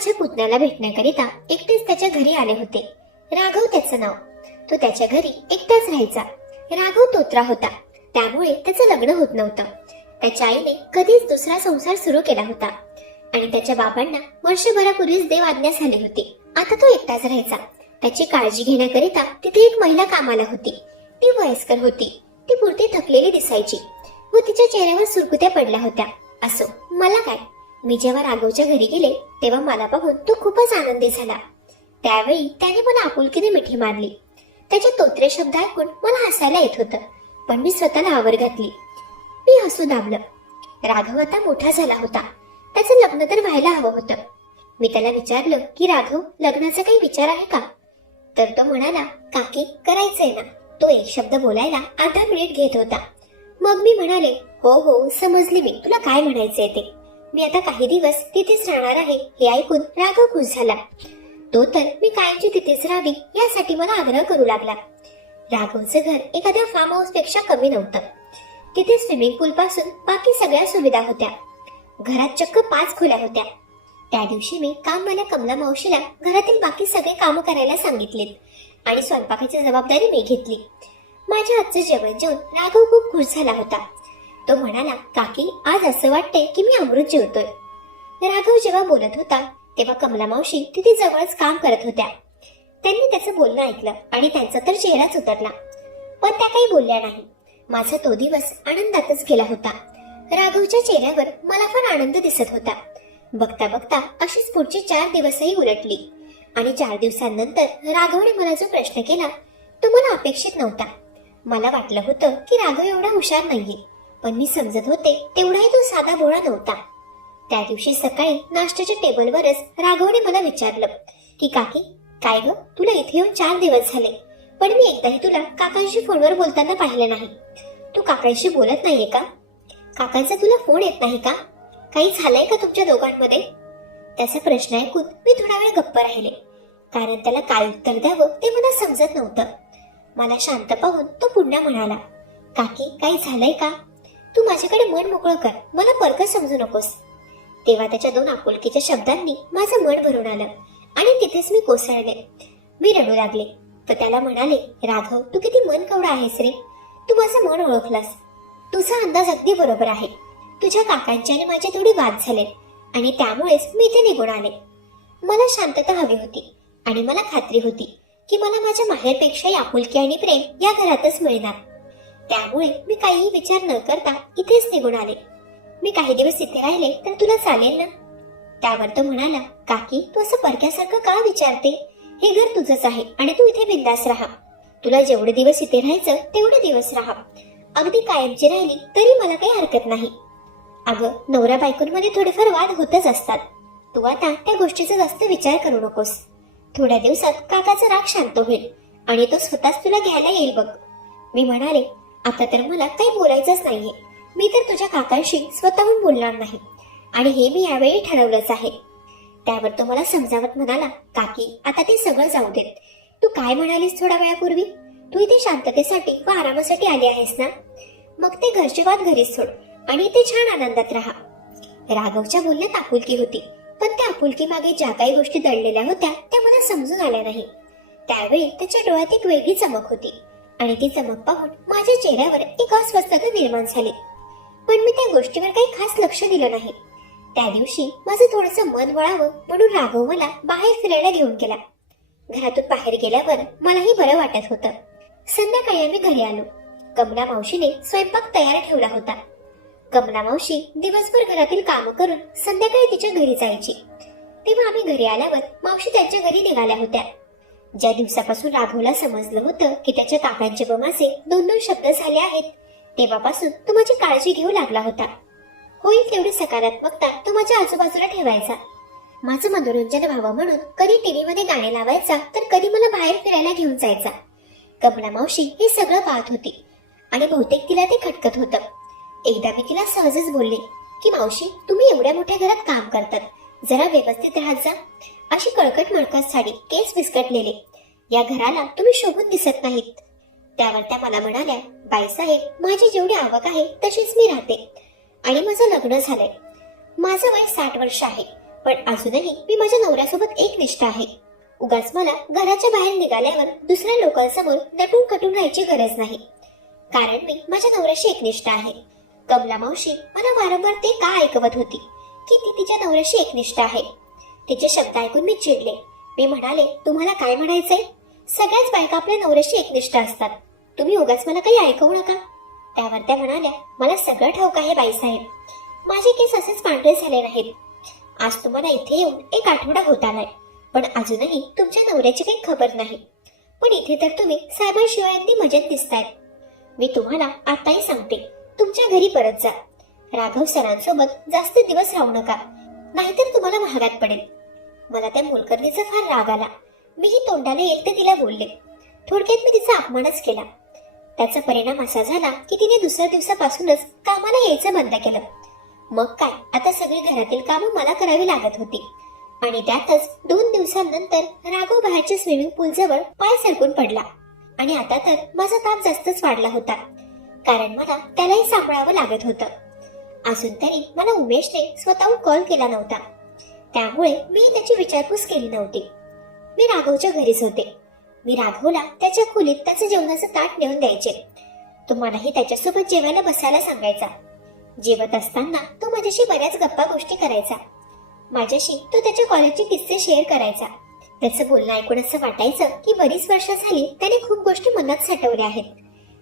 माझ्या पुतण्याला भेटण्याकरिता एकटेच त्याच्या घरी आले होते. राघव त्याचं नाव. तो त्याच्या घरी एकटाच राहायचा. राघव तोत्रा होता, त्यामुळे त्याचं लग्न होत नव्हतं. त्याच्या आईने कधीच दुसरा संसार सुरू केला होता आणि त्याच्या बाबांना वर्षभरापूर्वीच देव आज्ञा झाली होती. आता तो एकटाच राहायचा. त्याची काळजी घेण्याकरिता तिथे एक महिला कामाला होती. ती वयस्कर होती. ती पुरती थकलेली दिसायची व तिच्या चेहऱ्यावर सुरकुत्या पडल्या होत्या. असो, मला काय. मी जेव्हा राघवच्या घरी गेले तेव्हा मला बघून तो खूपच आनंदी झाला. त्यावेळी त्याने मला आपुलकीने मिठी मारली. त्याचे तोत्रे शब्द ऐकून मला हसायला येत होतं, पण मी स्वतःला आवर घातली. मी हसू दाबलं. राघव आता मोठा झाला होता. त्याचं लग्न तर व्हायला हवं होतं. मी त्याला विचारलं की राघव, लग्नाचा काही विचार आहे का? तर तो म्हणाला, काकी करायचंय ना. तो एक शब्द बोलायला अर्धा मिनिट घेत होता. मग मी म्हणाले, हो हो समजली मी तुला काय म्हणायचंय ते. मी आता काही दिवस तिथेच राहणार आहे. हे ऐकून राघव खुश झाला. तो तर मी कायमची तिथेच राहावी यासाठी मला आग्रह करू लागला. राघवचं घर एखाद्या फार्म हाऊस पेक्षा कमी नव्हतं. तिथे स्विमिंग पूल पासून बाकी सगळ्या सुविधा होत्या. घरात चक्क 5 खोल्या होत्या. त्या दिवशी मी कामवाल्या कमला मावशीला घरातील बाकी सगळे काम करायला सांगितलेत आणि स्वयंपाकाची जबाबदारी मी घेतली. माझ्या हातचं जेवण जेवून राघव खूप खुश झाला होता. तो म्हणाला, काकी आज असं वाटतंय की मी अमृत जेवतोय. राघव जेव्हा बोलत होता तेव्हा कमला मावशी तिथे जवळच काम करत होत्या. त्यांनी त्याचं बोलणं ऐकलं आणि त्यांचा तर चेहराच उतरला, पण त्या काही बोलल्या नाही. माझा तो दिवस आनंदातच गेला होता. राघवच्या चेहऱ्यावर मला फार आनंद दिसत होता. बघता बघता अशीच पुढची 4 दिवसही उलटली आणि 4 दिवसांनंतर राघवने मला जो प्रश्न केला तो मला अपेक्षित नव्हता. मला वाटलं होतं की राघव एवढा हुशार नाहीये, पण मी समजत होते तेवढाही तो साधा भोळा नव्हता. त्या दिवशी सकाळी नाश्त्याच्या टेबलवरच राघवने मला विचारलं की काकी, काय ग, तुला इथे येऊन 4 दिवस झाले, पण मी एकदाही तुला काकांशी फोनवर बोलताना पाहिलं नाही. तू काकांशी बोलत नाहीये का? काकांचा तुला फोन येत नाही का? काही झालंय का तुमच्या दोघांमध्ये? त्याचा प्रश्न ऐकून मी थोडा वेळ गप्प राहिले, कारण त्याला काय उत्तर द्यावं ते मला समजत नव्हतं. मला शांत पाहून तो पुन्हा म्हणाला, काकी काही झालंय का? तू माझ्याकडे मन मोकळं कर, मला परक समजू नकोस. तेव्हा त्याच्या 2 आपुलकीच्या शब्दांनी माझं मन भरून आलं आणि तिथेच मी कोसळले. मी रडू लागले. तर त्याला म्हणाले, राघव तू किती मन कवडा आहेस रे. तू माझं मन ओळखलास. तुझा अंदाज अगदी बरोबर आहे. तुझ्या काकांचे आणि माझे थोडे वाद झाले आणि त्यामुळेच मी इथे निघून आले. मला शांतता हवी होती आणि मला खात्री होती की मला माझ्या माहेरपेक्षाही आपुलकी आणि प्रेम या घरातच मिळणार. त्यामुळे मी काहीही विचार न करता इथेच निघून आले. मी काही दिवस इथे राहिले तर तुला चालेल ना? त्यावर तो म्हणाला, काकी तू असं परक्यासारखं का विचारते? हे घर तुझंच आहे आणि तू इथे बिंदास राहा. तुला जेवढे दिवस इथे राहायचं तेवढे दिवस राहा. अगदी कायमची राहिली तरी मला काही हरकत नाही. अगं, नवरा बायकोंमध्ये थोडेफार वाद होतच असतात. तू आता त्या गोष्टीचा जास्त विचार करू नकोस. थोड्या दिवसात काकाचा राग शांत होईल आणि तो स्वतःच तुला घ्यायला येईल बघ. मी म्हणाले, आता तर मला काही बोलायचंच नाहीये. मी तर तुझ्या काकांशी स्वतःहून बोलणार नाही आणि हे मी यावेळी ठरवलंच आहे. त्यावर तो मला समजावत म्हणाला, काकी आता ते सगळं जाऊ देत. तू काय म्हणालीस थोड्या वेळापूर्वी? तू इथे शांततेसाठी व आरामासाठी आली आहेस ना? मग ते घरचे वाद घरीच सोड आणि इथे छान आनंदात राहा. राघवच्या बोलण्यात आपुलकी होती, पण त्या आपुलकी मागे ज्या काही गोष्टी दडलेल्या होत्या त्या मला समजून आल्या नाही. त्यावेळी त्याच्या डोळ्यात एक वेगळी चमक होती आणि ती चमक पाहून माझ्या चेहऱ्यावर एक अस्वस्थता निर्माण झाली. पण मी त्या गोष्टीवर काही खास लक्ष दिलं नाही. त्या दिवशी माझं थोडंसं मन वळावं म्हणून राघव मला बाहेर फिरायला घेऊन गेला. घरातून बाहेर गेल्यावर मलाही बरं वाटत होतं. संध्याकाळी आम्ही घरी आलो. कमला मावशीने स्वयंपाक तयार ठेवला होता. कमला मावशी दिवसभर घरातील कामं करून संध्याकाळी तिच्या घरी जायची. तेव्हा आम्ही घरी आल्यावर मावशी त्यांच्या घरी निघाल्या होत्या. ज्या दिवसापासून राघवला समजलं होतं की त्याच्या काकांचे व माझे 2-2 शब्द झाले आहेत, तेव्हापासून तो माझी काळजी घेऊ लागला होता. होईल तेवढी सकारात्मकता तो माझ्या आजूबाजूला ठेवायचा. माझं मनोरंजन व्हावं म्हणून कधी टीव्ही मध्ये गाणे लावायचा तर कधी मला बाहेर फिरायला घेऊन जायचा. कमला मावशी हे सगळं पाहत होती आणि बहुतेक तिला ते खटकत होतं. एकदा मी तिला सहजच बोलले की मावशी, तुम्ही एवढ्या मोठ्या घरात काम करतात, जरा व्यवस्थित राहत जा. अशी कळकट मळकट साडी, केस विस्कटलेले, या घराला तुम्ही शोभून दिसत नाहीत. त्यावर त्या मला म्हणाल्या, बाईसाहेब, माझी जेवढी आवक आहे तशीच मी राहते आणि माझं लग्न झालंय. माझं वय 60 वर्ष आहे पण अजूनही मी माझ्या नवऱ्यासोबत एकनिष्ठ आहे. उगाच मला घराच्या बाहेर निघाल्यावर दुसऱ्या लोकांसमोर नटून खटून राहायची गरज नाही, कारण मी माझ्या नवऱ्याशी एकनिष्ठ आहे. कमला मावशी मला वारंवार ते का ऐकवत होती की ती तिच्या नवऱ्याशी एकनिष्ठ आहे. तिचे शब्द ऐकून मी चिडले. मी म्हणाले, तुम्हाला काय म्हणायचंय? सगळ्याच बायका आपल्या नवऱ्याशी एकनिष्ठ असतात, तुम्ही उगाच मला काही ऐकवू नका. त्यावर त्या म्हणाल्या, मला सगळं ठाऊक आहे बाईसाहेब, माझे केस असेच पांढरे झाले नाहीत. आज तुम्हाला इथे येऊन एक आठवडा होत आलाय, पण अजूनही तुमच्या नवऱ्याची काही खबर नाही. पण इथे तर तुम्ही साहेबांशिवाय अगदी मजेत दिसतायत. मी तुम्हाला आताही सांगते, तुमच्या घरी परत जा. राघव सरांसोबत जास्त दिवस राहू नका, नाहीतर तुम्हाला महागात पडेल. मला त्या मोलकरणीचा फार राग आला. मीही तोंडाला येईल ते तिला बोलले. थोडक्यात मी तिचा अपमानच केला. त्याचा परिणाम असा झाला की तिने दुसऱ्या दिवसापासूनच कामाला यायचं बंद केलं. मग काय, आता सगळी घरातील कामं मला करावी लागत होती. आणि त्यातच 2 दिवसांनंतर राघव बाहेरच्या स्विमिंग पूल जवळ पाय सरकून पडला. आणि आता तर माझा ताप जास्तच वाढला होता, कारण मला त्यालाही सांभाळावं लागत होतं. अजून तरी मला उमेशने स्वतःहून कॉल केला नव्हता, त्यामुळे मी त्याची विचारपूस केली नव्हती. मी राघवच्या घरीच होते. मी राघवला त्याच्या खोलीत त्याचं जेवणाचं ताट नेऊन द्यायचे. तो मलाही त्याच्यासोबत जेवायला बसायला सांगायचा. जेवत असताना तो माझ्याशी बऱ्याच गप्पा गोष्टी करायचा. माझ्याशी तो त्याच्या कॉलेजचे किस्से शेअर करायचा. त्याचं बोलणं ऐकून असं वाटायचं की बरीच वर्ष झाली त्याने खूप गोष्टी मनात साठवल्या आहेत.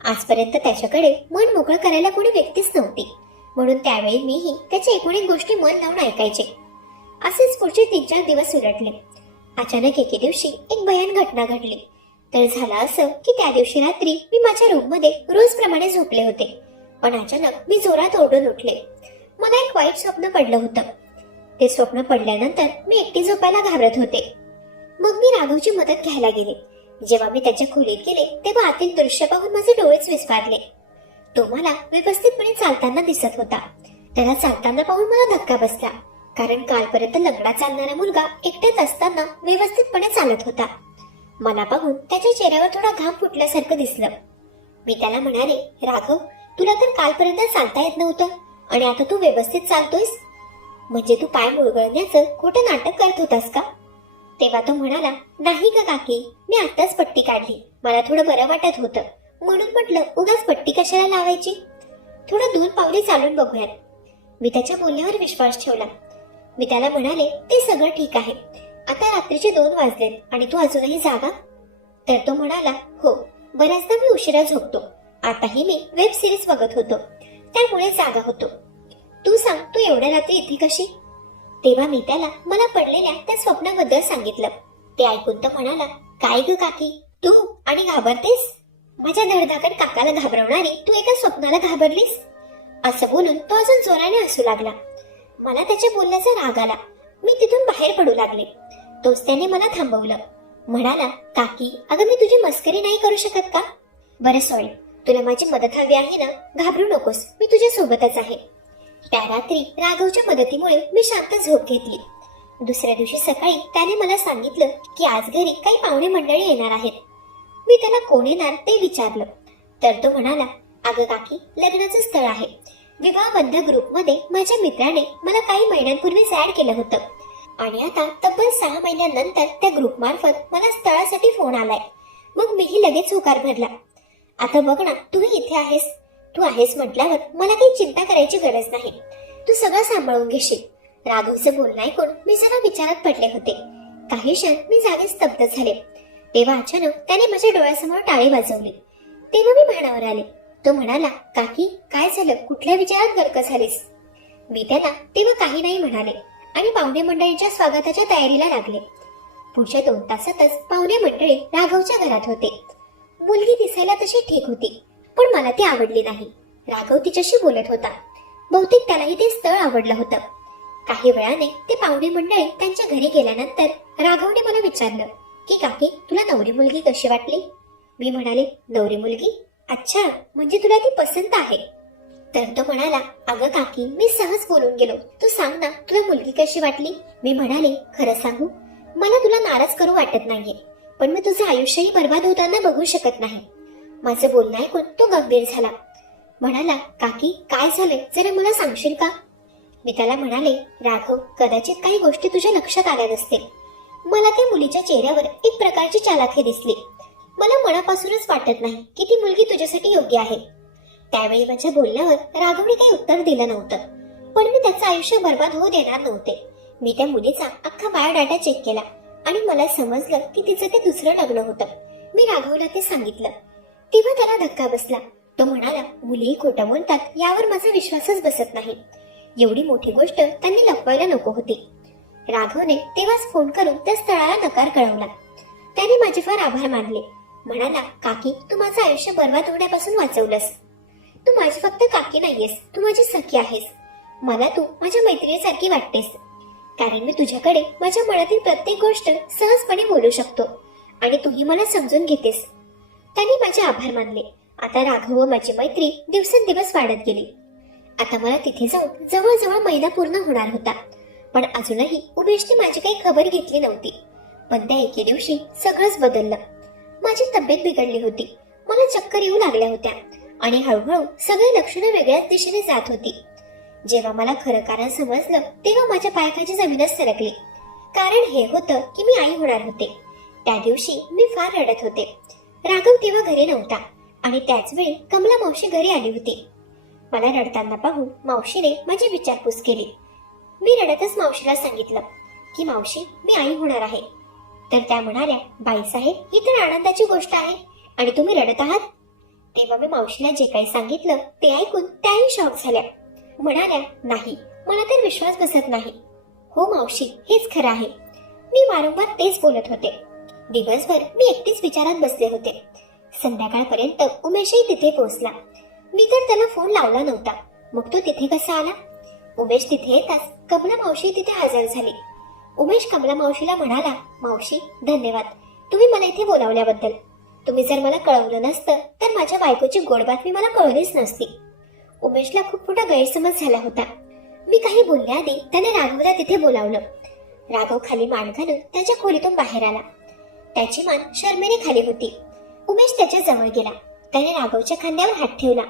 आजपर्यंत त्याच्याकडे मन मोकळं करायला कोणी व्यक्तीच नव्हती, म्हणून त्यावेळी मीही त्याच्या एकूण एक गोष्टी मन लावून ऐकायचे. असेच पुढचे 3-4 दिवस उलटले. अचानक एके दिवशी एक भयान घटना घडली. तर झालं असं की त्या दिवशी रात्री मी माझ्या रूममध्ये रोजप्रमाणे झोपले होते, पण अचानक मी जोरात ओरडून उठले. मला एक वाईट स्वप्न पडलं होतं. ते स्वप्न पडल्यानंतर मी एकटी झोपायला घाबरत होते. मग मी राघवची मदत घ्यायला गेले. जेव्हा मी त्याच्या खोलीत गेले तेव्हा आतील दृश्य पाहून माझे डोळेच विस्फारले. तो मला व्यवस्थितपणे चालताना दिसत होता. त्याला चालताना पाहून मला धक्का बसला, कारण कालपर्यंत लंगडा चालणारा मुलगा एकट्यात असताना व्यवस्थितपणे चालत होता. मला पाहून त्याच्या चेहऱ्यावर थोडा घाम फुटल्यासारखं दिसलं. मी त्याला म्हणाले, राघव, तुला तर कालपर्यंत चालता येत नव्हतं आणि आता तू व्यवस्थित चालतोयस, म्हणजे तू पाय मुरगळण्याचं खोटं नाटक करत होतास का? तेव्हा तो म्हणाला, नाही ग काकी, मी आताच पट्टी काढली, मला थोडं बरं वाटत होतं, म्हणून म्हटलं उगाच पट्टी कशाला लावायची, थोडं 2 पावले चालून बघूयात. मी त्याच्या बोलण्यावर विश्वास ठेवला. मी त्याला म्हणाले, ते सगळं ठीक आहे, आता रात्रीचे 2 वाजलेत आणि तू अजूनही जागा? तर तो म्हणाला, हो, बऱ्याचदा मी उशिरा झोपतो, आताही मी वेब सिरीज बघत होतो, त्यामुळे जागा होतो. तू सांग, तू एवढ्या रात्री इथे कशी? तेव्हा मी त्याला मला पडलेल्या त्या स्वप्नाबद्दल सांगितलं. ते ऐकून तो म्हणाला, काय ग काकी, तू आणि घाबरतेस? माझ्या धडधाकट काकाला घाबरवणारी तू एका स्वप्नाला घाबरलीस? असं बोलून तो अजून जोराने हसू लागला. मला त्याच्या बोलण्याचा राग आला. मी तिथून बाहेर पडू लागले. तोच त्याने मला थांबवलं. म्हणाला, काकी, अगं मी तुझी मस्करी नाही करू शकत का? बरं सॉरी, तुला माझी मदत हवी आहे ना? घाबरू नकोस, मी तुझ्या सोबतच आहे. त्या रात्री राघवच्या मदतीमुळे मी शांत झोप घेतली. दुसऱ्या दिवशी सकाळी त्याने मला सांगितलं की आज घरी काही पाहुणे मंडळी येणार आहेत. मी त्याला कोण येणार ते विचारलं, तर तो म्हणाला, अगं काकी, लग्नाचं स्थळ आहे. विवाहबंध ग्रुपमध्ये माझ्या मित्राने मला काही महिन्यांपूर्वीच ऍड केलं होतं आणि आता तब्बल 6 महिन्यानंतर त्या ग्रुप मार्फत मला स्थळासाठी फोन आलाय. मग मीही लगेच होकार भरला. आता बघ ना, तूही इथे आहेस. तू आहेस म्हटल्यावर मला काही चिंता करायची गरज नाही. तू सगळं सांभाळून घेशील. राघवचं बोलणं ऐकून मी जरा विचारात पडले होते. काही क्षण मी जागेच स्तब्ध झाले. तेव्हा अचानक त्याने माझ्या डोळ्यासमोर टाळी वाजवली. तेव्हा मी भानावर आले. तो म्हणाला, काकी, काय झालं, कुठल्या विचारात गर्क झालीस? मी त्याला तेव्हा काही नाही म्हणाले आणि पाहुणे मंडळींच्या स्वागताच्या तयारीला लागले. पुढच्या 2 तासातच पाहुणे मंडळी राघवच्या घरात होते. मुलगी दिसायला तशी ठीक होती, पण मला ती आवडली नाही. राघव तिच्याशी बोलत होता. बहुतेक त्यालाही ते स्थळ आवडलं होतं. काही वेळाने ते पाहुणे मंडळी त्यांच्या घरी गेल्यानंतर राघवने मला विचारलं की काकी, तुला नवरी मुलगी कशी वाटली? मी म्हणाले, नवरी मुलगी? अच्छा, म्हणजे तुला ती पसंत आहे? तर तो म्हणाला, अगं काकी, मी सहज बोलून गेलो, तू सांग ना, तुला मुलगी कशी वाटली? मी म्हणाले, खरं सांगू, मला तुला नाराज करू वाटत नाहीये, पण मी तुझं आयुष्यही बर्बाद होताना बघू शकत नाही. माझं बोलणं ऐकून तो गंभीर झाला. म्हणाला, काकी, काय झालंय, जरा मला सांगशील का? मी त्याला म्हणाले, राघव, कदाचित काही गोष्टी तुझ्या लक्षात आल्या नसतील. मला त्या मुलीच्या चेहऱ्यावर एक प्रकारची चालाखी दिसली. मला मनापासूनच वाटत नाही की ती मुलगी तुझ्यासाठी योग्य आहे. त्यावेळी माझ्या बोलण्यावर राघवने काही उत्तर दिलं नव्हतं, पण मी त्याचं आयुष्य बर्बाद होऊ देणार नव्हते. मी त्या मुलीचा अख्खा बायोडाटा चेक केला आणि मला समजलं की तिचं ते दुसरं लग्न होतं. मी राघवला ते सांगितलं. तेव्हा त्याला धक्का बसला. तो म्हणाला, मुलीही खोटं बोलतात यावर माझा विश्वासच बसत नाही. एवढी मोठी गोष्ट त्यांनी लपवायला नको होती. राघवने तेव्हाच फोन करून त्या स्थळाला नकार कळवला. त्याने माझे फार आभार मानले. म्हणाला, काकी, तू माझं आयुष्य बर्बाद होण्यापासून वाचवलंस. तू माझी फक्त काकी नाहीयेस, तू माझी सखी आहेस. मला तू माझ्या मैत्रिणीसारखी वाटतेस, कारण मी तुझ्याकडे माझ्या मनातील प्रत्येक गोष्ट सहजपणे बोलू शकतो आणि तूही मला समजून घेतेस. त्यांनी माझे आभार मानले. आता राघव व माझी मैत्री दिवसेंदिवस वाढत गेली. आता मला तिथे जाऊन जवळजवळ महिना पूर्ण होणार होता, पण अजूनही उमेशने माझी काही खबर घेतली नव्हती. पण त्या एके दिवशी सगळंच बदललं. माझी तब्येत बिघडली होती. मला चक्कर येऊ लागल्या होत्या आणि हळूहळू सगळी लक्षणं वेगळ्याच दिशेने जात होती. जेव्हा मला खरं कारण समजलं तेव्हा माझ्या पायाखाली जमीनच सरकली. कारण हे होतं की मी आई होणार होते. त्या दिवशी मी फार रडत होते. राघव तेव्हा घरी नव्हता आणि त्याच वेळी कमला मावशी घरी आली होती. मला रडताना पाहून मावशीने माझी विचारपूस केली. मी रडतच मावशीला सांगितलं की मावशी, मी आई होणार आहे. तर त्या म्हणाल्या, बाईसाहेब, ही तर आनंदाची गोष्ट आहे आणि तुम्ही रडत आहात. तेव्हा मी मावशीला जे काही सांगितलं ते ऐकून त्याही शॉक झाल्या. म्हणाल्या, नाही, मला तर विश्वास बसत नाही. हो मावशी, हेच खरं आहे. मी वारंवार तेच बोलत होते. दिवसभर मी एकटीच विचारात बसले होते. संध्याकाळपर्यंत उमेशही तिथे पोहोचला. मी तर त्याला फोन लावला नव्हता. मग तो तिथे कसा आला? उमेश तिथे येताच कमला मावशी तिथे हजर झाली. उमेश कमला मावशीला म्हणाला, मावशी, धन्यवाद तुम्ही मला इथे बोलावल्याबद्दल. तुम्ही जर मला कळवलं नसतं तर माझ्या बायकोची गोड बातमी मला कळलीच नसती. उमेशला खूप मोठा गैरसमज झाला होता. मी काही बोलण्याआधी त्याने राघवला तिथे बोलावलं. राघव खाली मान घालून त्याच्या खोलीतून बाहेर आला. त्याची मान शर्मेने खाली होती. उमेश त्याच्या जवळ गेला. त्याने राघवच्या खांद्यावर हात ठेवला.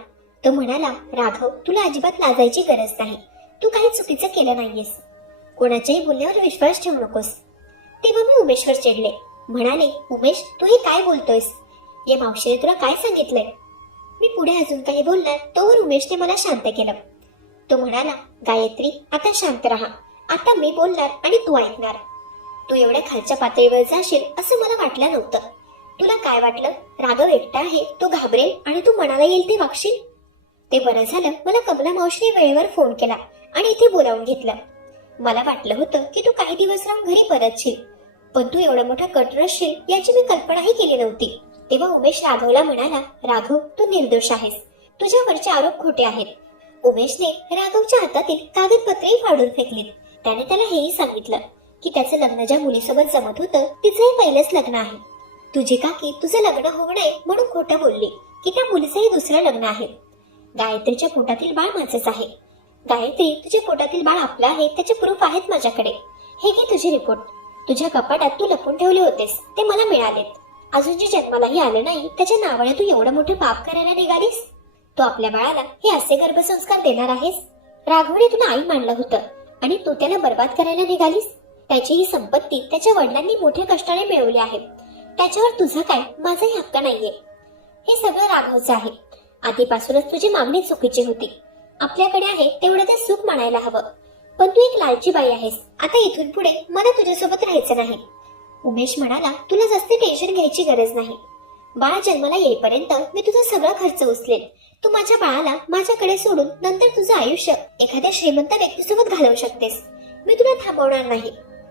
तो म्हणाला, राघव, तुला अजिबात लाजायची गरज नाही. तू काही चुकीचं केलं नाहीयेस. कोणाच्याही बोलण्यावर विश्वास ठेवू नकोस. तेव्हा मी उमेशवर चिडले. म्हणाले, उमेश, तू हे काय बोलतोयस? या मावशीने तुला काय सांगितलंय? मी पुढे अजून काही बोलणार तोवर उमेशने मला शांत केलं. तो म्हणाला, गायत्री, आता शांत राहा. आता मी बोलणार आणि तू ऐकणार. तू एवढ्या खालच्या पातळीवर जाशील असं मला वाटलं नव्हतं. तुला काय वाटलं, राघव एकटा आहे, तो घाबरेल आणि तू मनाला येईल ते वागशील? ते बरं झालं मला कमला मावशीने वेळेवर फोन केला आणि इथे बोलावून घेतलं. मला वाटलं होतं की तू काही दिवस राहून घरी परतशील, पण तू एवढा मोठा कट रचशील याची मी कल्पनाही केली नव्हती. तेव्हा उमेश राघवला म्हणाला, राघव, तू निर्दोष आहेस. तुझ्यावरचे आरोप खोटे आहेत. उमेशने राघवच्या हातातील कागदपत्रेही फाडून फेकलीत. त्याने त्याला हेही सांगितलं की त्याचं लग्न ज्या मुलीसोबत जमत होतं तिचं हे पहिलंच लग्न आहे. तुझी काकी तुझं लग्न होऊ नये म्हणून खोटं बोलली की त्या मुलीचंही दुसरं लग्न आहे. गायत्रीच्या पोटातील बाळ माझंच आहे. गायत्री, तुझ्या पोटातील बाळ आपलं आहे त्याचे प्रूफ आहेत माझ्याकडे. हे घे तुझे रिपोर्ट. तुझ्या कपाटात तू लपून ठेवले होतेस ते मला मिळालेत. अजून जे जन्मालाही आले नाही त्याच्या नावाने तू एवढं मोठं पाप करायला निघालीस. तू आपल्या बाळाला हे असे गर्भसंस्कार देणार आहेस? राघवने तुला आई मानलं होतं आणि तू त्याला बर्बाद करायला निघालीस. त्याची ही संपत्ती त्याच्या वडिलांनी मोठ्या कष्टाने मिळवली आहे. त्याच्यावर तुझा काय, माझाही हक्क नाहीये. हे सगळं राघवचं आहे. आधीपासूनच तुझी मागणी चुकीची होती. आपल्याकडे आहे तेवढं ते सुख मानायला हवं, पण तू एक लालची बाई आहेस. आता इथून पुढे मला तुझ्यासोबत राहायचं नाही. उमेश म्हणाला, तुला जास्त टेन्शन घ्यायची गरज नाही. बाळ जन्माला येईपर्यंत मी तुझा सगळा खर्च उचलेल. तू माझ्या बाळाला माझ्याकडे सोडून नंतर तुझं आयुष्य एखाद्या श्रीमंत व्यक्तीसोबत घालवू शकतेस. मी तुला थांबवणार नाही.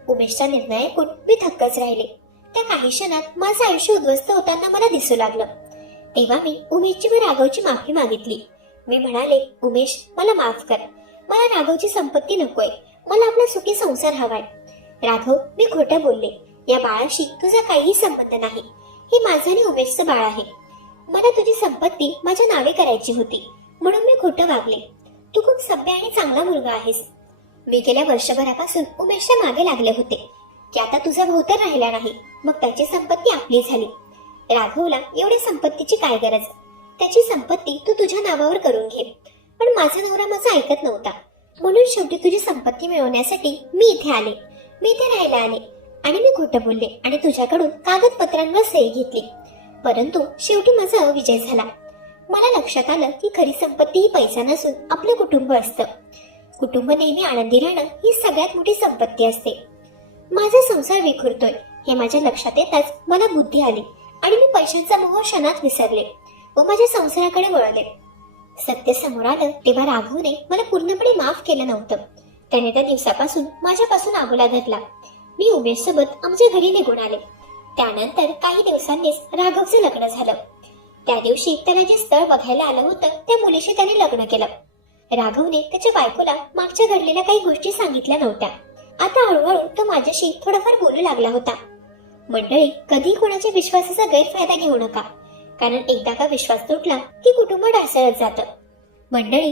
उमेशचा निर्णय ऐकून मी थक्कच राहिले. त्या काही क्षणात माझं आयुष्य उद्ध्वस्त होताना मला दिसू लागलं. तेव्हा मी उमेशची व राघवची माफी मागितली. मी म्हणाले, उमेश, मला माफ कर. मला राघवची संपत्ती नकोय. मला आपला सुखी संसार हवाय. राघव, मी खोटं बोलले. या बाळाशी तुझा काहीही संबंध नाही. हे माझं आणि उमेशचं बाळ आहे. मला तुझी संपत्ती माझ्या नावे करायची होती म्हणून मी खोटं वागले. तू खूप सभ्य आणि चांगला मुलगा आहेस. मी गेल्या वर्षभरापासून उमेशच्या मागे लागले होते की आता तुझा भाऊ तर राहिला नाही, मग त्याची संपत्ती आपली झाली. राघवला एवढ्या संपत्तीची काय गरज? त्याची संपत्ती तू तुझ्या नावावर करून घे. पण माझा नवरा माझं ऐकत नव्हता. म्हणून शेवटी तुझी संपत्ती मिळवण्यासाठी मी इथे आले, मी इथे राहायला आले आणि मी खोटं बोलले आणि तुझ्याकडून कागदपत्रांवर सही घेतली. परंतु शेवटी माझा विजय झाला. मला लक्षात आलं की खरी संपत्ती ही पैसा नसून आपलं कुटुंब असतं. कुटुंब नेहमी आनंदी राहणं ही सगळ्यात मोठी संपत्ती असते. माझा संसार विखुरतोय हे माझ्या लक्षात येताच मला बुद्धी आली आणि मी पैशांचा मोह क्षणात विसरले व माझ्या संसाराकडे वळले. सत्य समोर आलं तेव्हा राघवने मला पूर्णपणे माफ केलं नव्हतं. त्याने त्या दिवसापासून माझ्यापासून आबोला धरला. मी उमेश सोबत आमच्या घरी निघून आले. त्यानंतर काही दिवसांनीच राघवचं लग्न झालं. त्या दिवशी त्याला जे स्थळ बघायला आलं होतं त्या मुलीशी त्याने लग्न केलं. राघवने त्याच्या बायकोला मागच्या घडलेल्या काही गोष्टी सांगितल्या नव्हत्या. आता हळूहळू तो माझ्याशी थोडाफार बोलू लागला होता. मंडळी, कधी कोणाच्या विश्वासाचा गैरफायदा घेऊ नका, कारण एकदा का विश्वास तुटला की कुटुंब ढासळत जातं. मंडळी,